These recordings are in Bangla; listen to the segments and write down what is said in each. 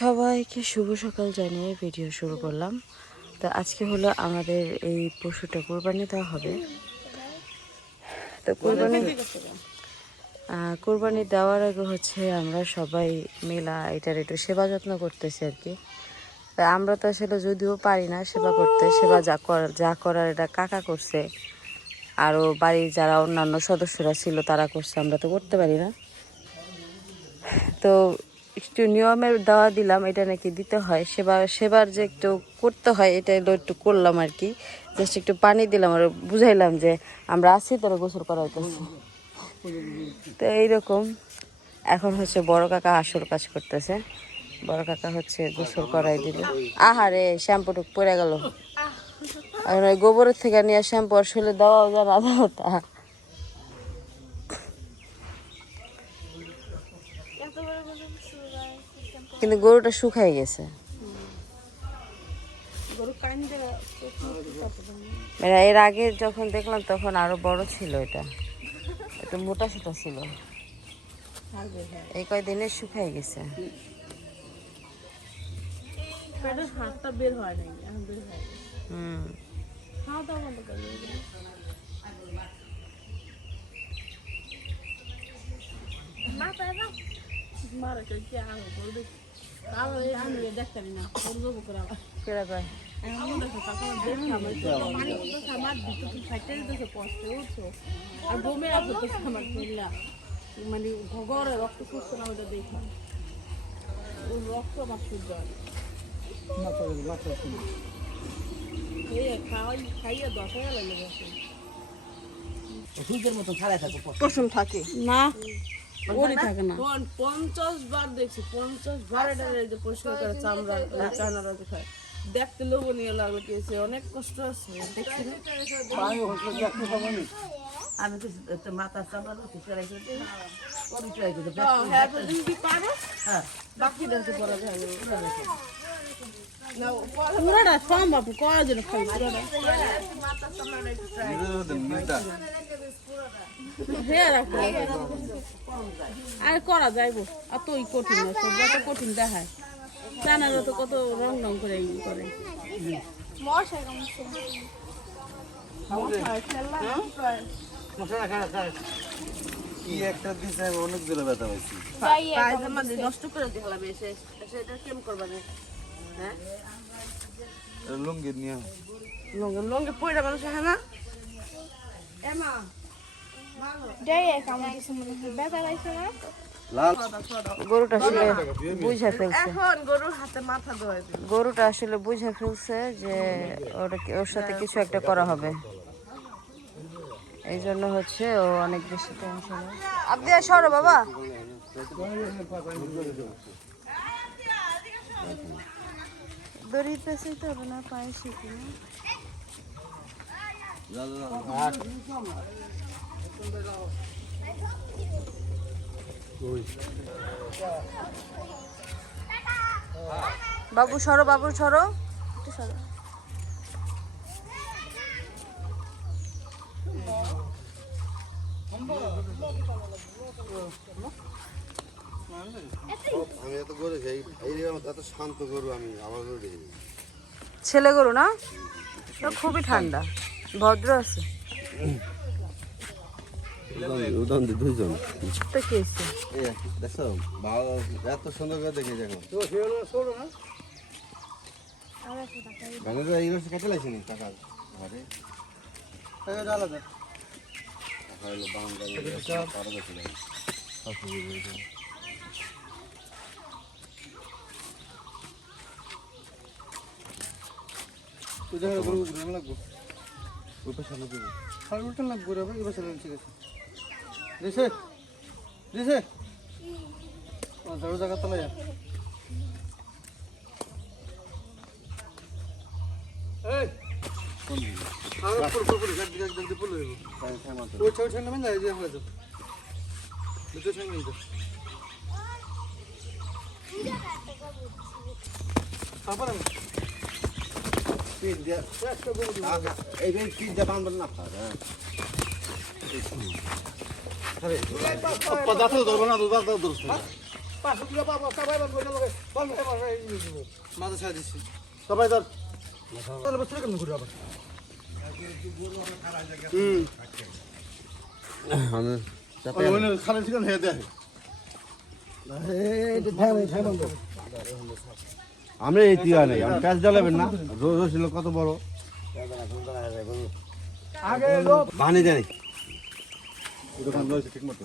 সবাইকে শুভ সকাল জানিয়ে ভিডিও শুরু করলাম। তো আজকে হলো আমাদের এই পশুটা কোরবানি দেওয়া হবে। তো কোরবানি দেওয়ার আগে হচ্ছে আমরা সবাই মিলা এটার একটু সেবা যত্ন করতেছি আর কি। তা আমরা তো আসলে যদিও পারি না সেবা করতে, সেবা যা করার এটা কাকা করছে, আরও বাড়ির যারা অন্যান্য সদস্যরা ছিল তারা করছে, আমরা তো করতে পারি না। তো একটু নিয়মের দেওয়া দিলাম, এটা নাকি দিতে হয়, সেবার যে একটু করতে হয় এটা একটু করলাম আর কি। জাস্ট একটু পানি দিলাম আর বুঝাইলাম যে আমরা আছি, তোরা গোসল করা হইতেছে। তো এইরকম এখন হচ্ছে বড় কাকা আসল কাজ করতেছে। বড় কাকা হচ্ছে গোসল করাই দিল। আহারে শ্যাম্পুটুক পড়ে গেল। এখন ওই গোবরের থেকে নিয়ে শ্যাম্পু আসলে দেওয়াও যা না দেওয়া তা। কিন্তু গরুটা শুকাই গেছে। এর আগে যখন দেখলাম তখন আরো বড় ছিল, এটা একটু মোটা সোটা ছিল, এই কয়দিনে শুকাই গেছে। মানে ঘরে রক্ত সুস্থ না ওটা দেখা ওই রক্ত আমার সূর্য খাইয়ে 10,000 লাগে সূর্যের মতন ছাড়াই থাকে পশম থাকে না, ওরই থাকে না। 50 বার দেখছি, 50 বার এটা পরিষ্কার করে চামড়া চায়নারা খায়, দেখতে লোভনীয় লাগলো। কেছে অনেক কষ্ট আছে দেখছি না। আমি তো মাথা চামড়া পুরোটা সম্ভব করার জন্য খাই আর করা যাইবো। আর তো কঠিন না, সব যত কঠিন দেখায় জানারা তো কত রং রং করে করে নষ্ট করে দেখলাম এসে সেটা কেমন করবা না। হ্যাঁ লুঙ্গি নিয়ে লঙ্গে লঙ্গে পয়টা মানুষ হ্যাঁ না গরুটা আসলে বুঝে ফেলছে, এখন গরুর হাতে মাথা ধোয়া গরুটা আসলে বুঝে ফেলছে যে ওর সাথে কিছু একটা করা হবে, এই জন্য হচ্ছে ও অনেক বেশি টেনশন। আপনি সরো বাবা, দড়িতে তো হবে না, পায়ে শিখি বাবু সরো, বাবু সরো, একটু সরো। আমি এত গরু এত শান্ত গরু আমি আমার গরু দেখি। ছেলে গরু না, তো খুবই ঠান্ডা, ভদ্র আছে। উদান দুইজন তো কি হয়েছে? দেখো ভালো, এত সুন্দর করে দেখে দেখো এই বছর কত লাগছে নি টাকা ঘরে আলাদা লাগবো ওই পাশে উল্টা লাগবো রে ভাই, এই পাশে ঠিক আছে দিছে দিছে ঝাড়ু জায়গা তলে এই পিজ্জা বান্ধব না পদার্থ ধরবো না, মাথা ছাড়া দিচ্ছি সবাই ধর তাহলে বসে কেমন ঘুরে আবার খালি চিকেন হয়ে দেয় আমরা এই টিয়া নেই আমি প্যাঁচ জ্বালাবেন না রোজ ছিল কত বড় বানি জানি দোকান রয়েছে ঠিক মতো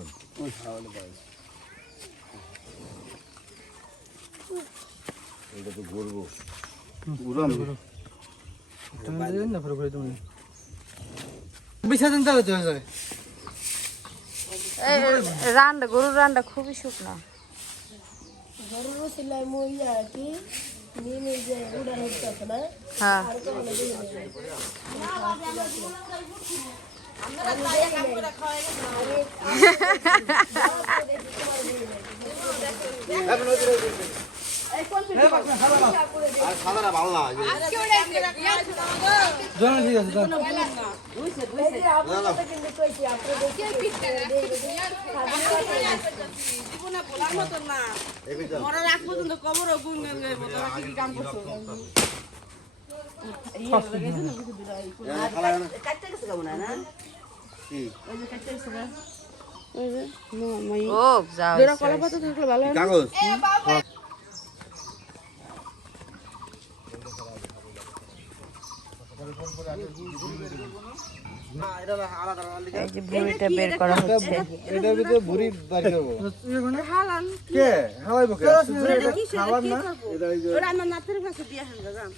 এটা তো গরবো বিছা দিন তাহলে চলে যায় রান্না গরুর রান্না খুবই শুকনা। গরুর সেলাই মইয়া কি নিয়ে যে উড়ান হচ্ছে না হ্যাঁ আর সাদাটা ভালো না জানা ঠিক আছে কিন্তু কইছি আপনাদের জীবনে বলার মতো না মরার আগ পর্যন্ত কবরও গুনগান গাইবো তোরা কি কি কাম করছো কাটতে গেছে কেমন না ও যাও যেটা কলা পাতা থাকলে ভালো হয় না? কাগজ এই যে বুড়িটা বের করা হচ্ছে। এটার ভিতরে ভুড়ি বাড়ি করবো হালান কে হাওয়াইবো কে এটা কি সেটা কি করবো ওরা আমার নাতের কাছে দিয়ে হান জান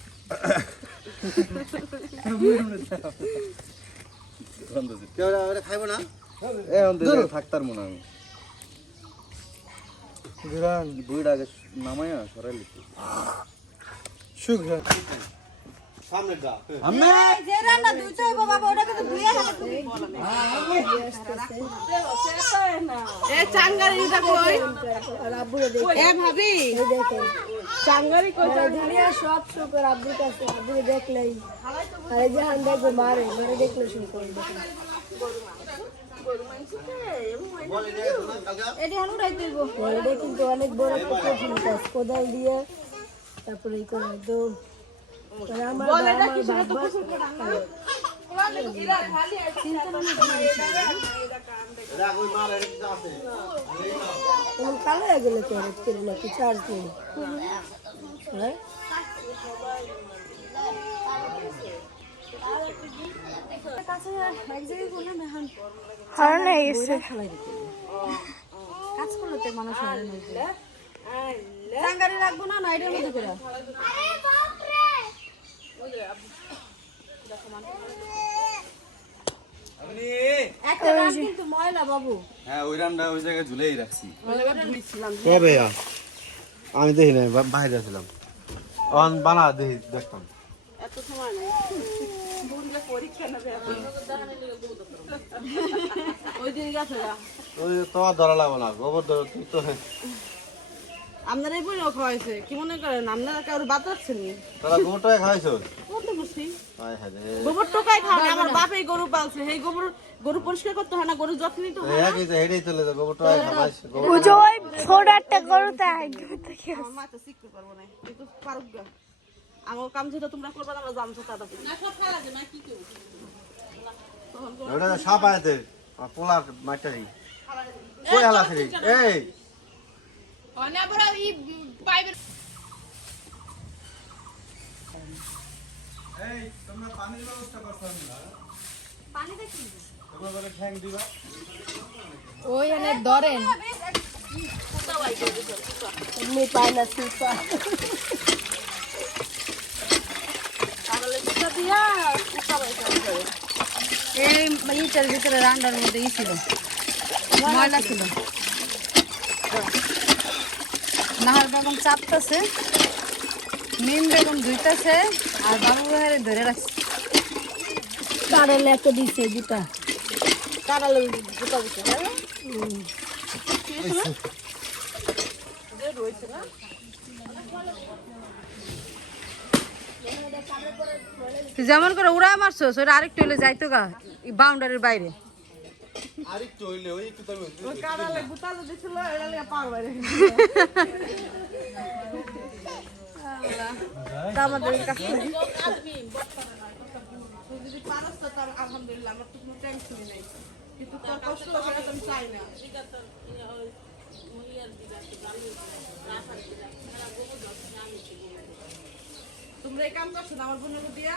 কেউ ওটা খাইবো না এখন দেখে থাকতার মনে আমি বুড়িটা আগে নামাইয়া সরাই লিখি সুগ্রান সামনেটা যে রান্না দুইটা হইবো বাবা ওটাকে তো ধুইয়া হালা তুমি এ চাঙ্গারি এটা কই আব্বুরে দেখে এ ভাবি দেখেন চাঙ্গারি কই দুনিয়া সব শুকর আব্বুর কাছে আব্বুরে দেখলেই আরে জাহান দেখবো মারে মারে দেখলে শুরু করে দেখেন এটি হালু রাইতে দেবো এটা কিন্তু অনেক বড় একটা কঠিন কাজ কোদাল দিয়ে তারপরে এই করে তো আমার কালো হয়ে গেলে তো অনেক করে নাকি চার্জ নেই হ্যাঁ কাজ করলে তো মানুষ চাঙ্গারি রাখবো না না এটার মধ্যে করে একটা রাত কিন্তু ময়লা বাবু হ্যাঁ ওই রান্না ওই জায়গায় ঝুলেই রাখছি ধুইছিলাম কবে আমি দেখি নাই বাইরে ছিলাম অন বানা দেখি দেখতাম এত সময় নাই পরীক্ষা নেবে ওই দিন গেছে ওই তোমার ধরা লাগবো না গোবর ধরো তুই তো আপনার এই বইও খাওয়াইছে কি মনে করেন আপনারা কারোর বাতাচ্ছেন তারা গোবরটাই খাইছো করতে বসছি হায় হায় রে গোবর টোকাই খাওয়া আমার বাপ এই গরু পালছে এই গোবর গরু পরিষ্কার করতে হয় না গরু যত্ন নিতে হয় একই তো হেডেই চলে যায় গোবরটাই খাইছ গোবর ওই ছোটটা করতে আমার মা তো শিখতে পারবো না কিন্তু পারুক গা আমার কাম যেটা তোমরা করবা আমরা জানছো তাড়াতাড়ি না সব খাওয়া লাগে না কি করব ওটা সাপ আইতে পোলার মাইটারি কই হালা ফিরি এই অনে বড় ই পাইবে এই তোমরা পানির ব্যবস্থা করছো না পানি দেখি তোমরা বলে ঠ্যাং দিবা ওই এনে ধরেন এমনি পায় না সুপা এই ইটার ভিতরে রান্নার মধ্যে ই ছিল ময়লা ছিল নাহার বেগম চাপতেছে মিম বেগম ধুইতেছে আর বাবু ভাইয়ের ধরে রাখছে কারেল একটা দিছে দুটা কারালে জুতা দিছে হ্যাঁ তুই যেমন করে উড়ায় মারছো সেটা আরেকটু হলে যাইতো গা বাউন্ডারির বাইরে আরেকটু হইলে ওই একটু তবে ওই কারালে বুতালে দিছিল এরা লাগে পার বাইরে তা আমাদের কাছে তুই যদি পারস তো তার আলহামদুলিল্লাহ আমার তো কোনো টেনশনই নেই কিন্তু তোর কষ্ট করে আমি চাই না তোমরা এই কাম করছো না আমার বোনের দিয়া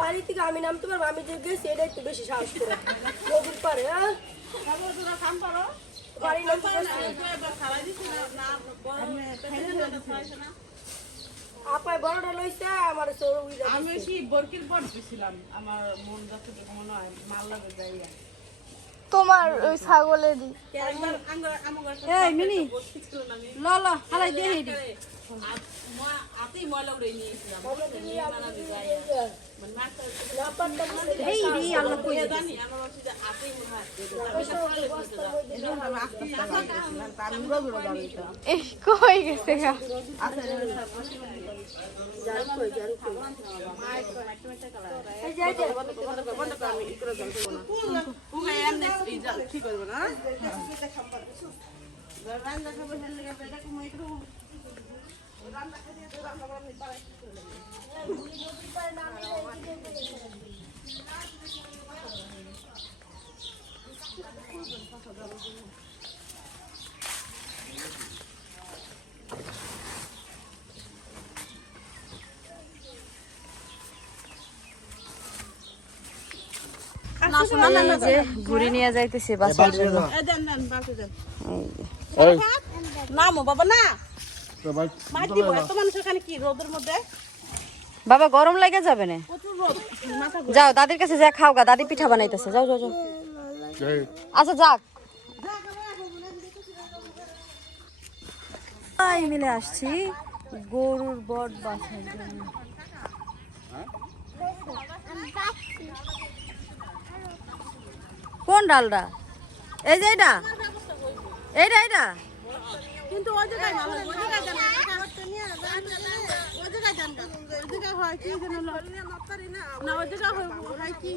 বাড়ি থেকে আমি নামতে পারবো, আমি যে গেছি এটা একটু বেশি সাহস করে নদীর পারে। হ্যাঁ তারপর তোমরা কাম করো বাড়ি নামতে আপায় বড়টা লইছে আমার আমি কি বরকির পর দিছিলাম আমার মন যতটুকু মনে হয় মাল লাগে যাইয়া তোমার ওই ছাগলের দি এই মিনি ল ল হালাই দিয়ে হেডি এই রে আল্লাহ কই এই কই গেছে গা ঠিক করবো না এই যে ঘুরে নিয়ে যাইতেছি বাসার জন্য দেন দেন বাসে দেন এই নামো বাবা না তো ভাই মার দিব এত মানুষ এখানে কি রোদের মধ্যে বাবা গরম লাগে যাবে না প্রচুর রোদ মাথা যাও দাদির কাছে যা খাও গা, দাদি পিঠা বানাইতেছে, যাও যাও যাও। আচ্ছা যাক তাই মিলে আসছি গরুর বট বাছার জন্য। কোন ডালটা? এই যে এটা এইটা এইটা কিন্তু ওই জায়গায় ভালো ওই জায়গায় দেন ওই জায়গায় দেন ওই জায়গায় হয় কি যেন না ওই জায়গায় হয় কি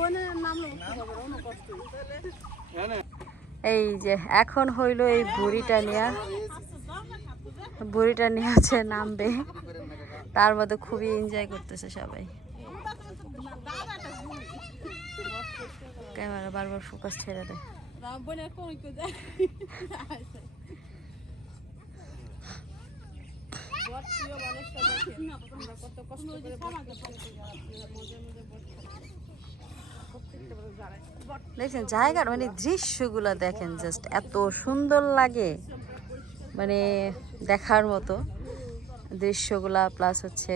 ওনে নামলো অন্য কষ্ট এই যে এখন হইলো এই বুড়িটা নিয়ে আছে নামবে, তার মধ্যে খুবই এনজয় করতেছে সবাই। ক্যামেরা বারবার ফোকাস ছেড়ে দেয়। দেখছেন জায়গার মানে দৃশ্যগুলো দেখেন, জাস্ট এত সুন্দর লাগে, মানে দেখার মতো দৃশ্যগুলা, প্লাস হচ্ছে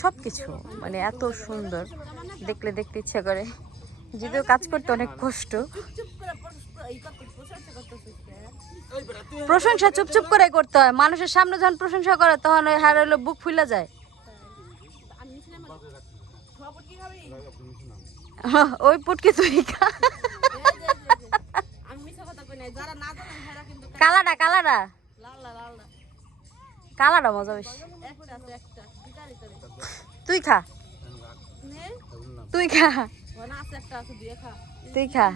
সব কিছু মানে এত সুন্দর, দেখলে দেখতে ইচ্ছে করে। যদিও কাজ করতে অনেক কষ্ট, প্রশংসা চুপচুপ করে করতে হয়, মানুষের সামনে যখন প্রশংসা করে তখন ওই হার হলো বুক ফুলে যায়। ওই পুটকি তুই কালাটা কালাটা কালাটা মজা বেশি। তুই খা তুই খা তুই খা।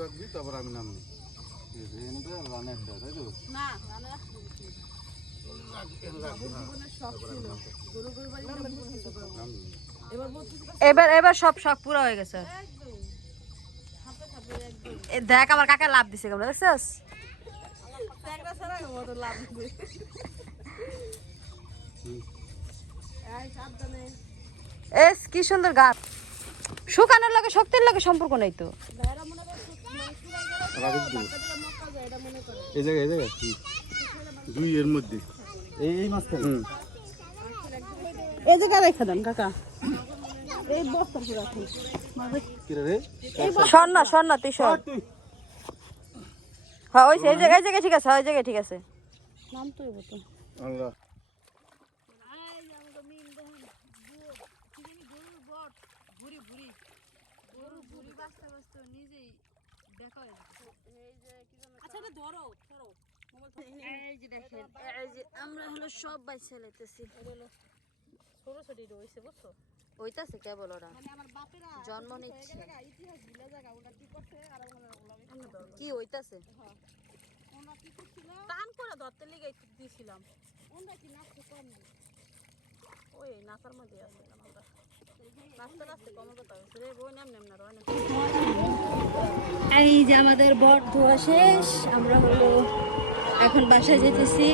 রাখবি তারপর আমি নামবো তাই তো এবার এবার সব শখ পুরো হয়ে গেছে। দেখ আমার কাকা লাভ দিছে কেমন দেখছস? এস কি সুন্দর গাছ, শুকানোর লাগে শক্তির লাগে সম্পর্ক নাই তো। এই জায়গায় দুই এর মধ্যে এই মাঝখানে এই জায়গায় রেখে দেন কাকা, এই বস্তার পুরো রাখুন। স্বর্ণ স্বর্ণ তুই সর। হ্যাঁ ওই এই জায়গায় ঠিক আছে, ওই জায়গায় ঠিক আছে। নাম তো এবো তো আল্লাহ আমরা হলো সব বাইছে লাইতেছি। ছোট ছোট রয়েছে বুঝছো, ওইতাছে কেবল ওরা মানে আমার বাপেরা জন্ম নিচ্ছে ইতিহাস ভুলে জায়গা ওটা কি করছে আর ওগুলো কি হইতাছে ওনা কি করছিল টান করে ধরতে লেগে দিয়েছিলাম ওনা কি নাচতে কম ওই নাচার মধ্যে আসছিলাম আমরা নাচতে নাচতে কমে কথা হয়েছে রে বই নাম না রয় না। এই যে আমাদের বট ধোয়া শেষ, আমরা হলো এখন বাসায় যেতেছি।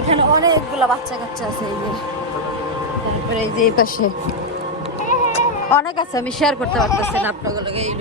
এখানে অনেকগুলা বাচ্চা কাচ্চা আছে, এই যে তারপরে এই যে এই পাশে অনেক আছে, আমি শেয়ার করতে পারতেছি না আপনাগুলোকে। এই